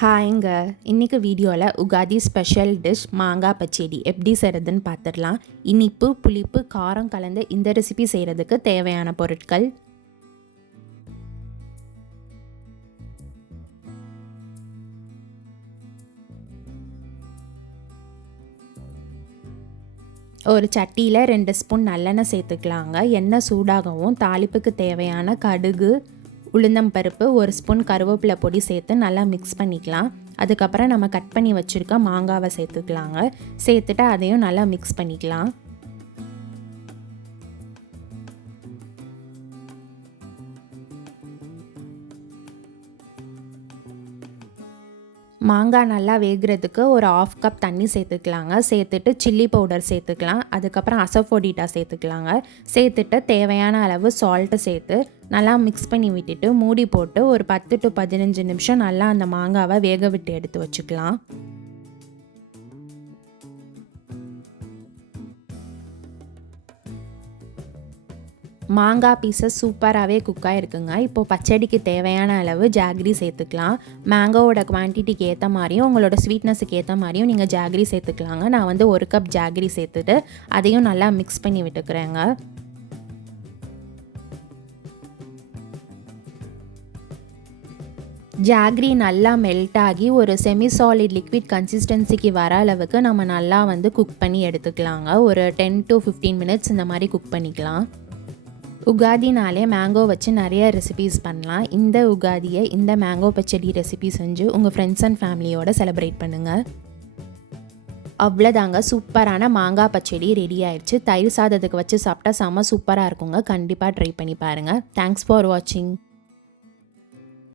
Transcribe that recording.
ஹாய்ங்க, இன்றைக்கி வீடியோவில் Ugadi special dish மாங்கா பச்சடி எப்படி செய்கிறதுன்னு பார்த்துடலாம். இனிப்பு, புளிப்பு, காரம் கலந்து இந்த ரெசிபி செய்கிறதுக்கு தேவையான பொருட்கள்: ஒரு சட்டியில் 2 ஸ்பூன் நல்லெண்ணெய் சேர்த்துக்கலாங்க. எண்ணெய் சூடாகவும் தாளிப்புக்கு தேவையான கடுகு, உளுந்தம்பருப்பு, 1 ஸ்பூன் கருவேப்பிலை பொடி சேர்த்து நல்லா மிக்ஸ் பண்ணிக்கலாம். அதுக்கப்புறம் நம்ம கட் பண்ணி வச்சுருக்க மாங்காவை சேர்த்துக்கலாங்க. சேர்த்துட்டு அதையும் நல்லா மிக்ஸ் பண்ணிக்கலாம். மாங்காய் நல்லா வேகிறதுக்கு ஒரு 1/2 கப் தண்ணி சேர்த்துக்கலாங்க. சேர்த்துட்டு சில்லி பவுடர் சேர்த்துக்கலாம். அதுக்கப்புறம் அசஃபோடிட்டா சேர்த்துக்கலாங்க. சேர்த்துட்டு தேவையான அளவு சால்ட்டு சேர்த்து நல்லா மிக்ஸ் பண்ணி விட்டுட்டு மூடி போட்டு ஒரு 10 to 15 நிமிஷம் நல்லா அந்த மாங்காவை வேக விட்டு எடுத்து வச்சுக்கலாம். மாங்காய் பீஸஸ் சூப்பராகவே குக்காக இருக்குங்க. இப்போது பச்சடிக்கு தேவையான அளவு ஜாகரி சேர்த்துக்கலாம். மேங்கோவோட குவான்டிட்டிக்கு ஏற்ற மாதிரியும் உங்களோட ஸ்வீட்னஸுக்கு ஏற்ற மாதிரியும் நீங்கள் ஜாகரி சேர்த்துக்கலாங்க. நான் வந்து 1 கப் ஜாகரி சேர்த்துட்டு அதையும் நல்லா மிக்ஸ் பண்ணி விட்டுக்கிறேங்க. ஜாகரி நல்லா மெல்ட் ஆகி ஒரு செமி சாலிட் லிக்விட் கன்சிஸ்டன்சிக்கு வர அளவுக்கு நம்ம நல்லா வந்து குக் பண்ணி எடுத்துக்கலாங்க. ஒரு 10 to 15 மினிட்ஸ் இந்த மாதிரி குக் பண்ணிக்கலாம். உகாதினாலே மேங்கோ வச்சு நிறைய ரெசிபீஸ் பண்ணலாம். இந்த உகாதியை இந்த மேங்கோ பச்சடி ரெசிபி செஞ்சு உங்கள் ஃப்ரெண்ட்ஸ் அண்ட் ஃபேமிலியோட செலிப்ரேட் பண்ணுங்கள். அவ்வளோதாங்க, சூப்பரான மாங்காய் பச்சடி ரெடி ஆயிடுச்சு. தயிர் சாதத்துக்கு வச்சு சாப்பிட்டா செம்ம சூப்பராக இருக்குங்க. கண்டிப்பாக ட்ரை பண்ணி பாருங்கள். தேங்க்ஸ் ஃபார் வாட்சிங்.